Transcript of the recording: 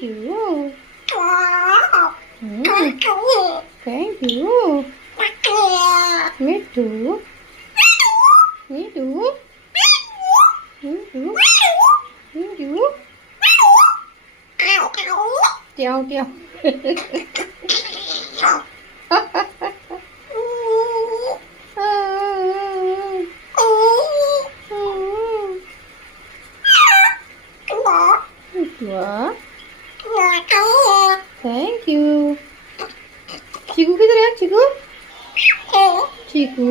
Thank you. Thank you. Me too. Me too. Me too. Me too. Treo treo. What? Thank you. Chiku किधर है चिकू? चिकू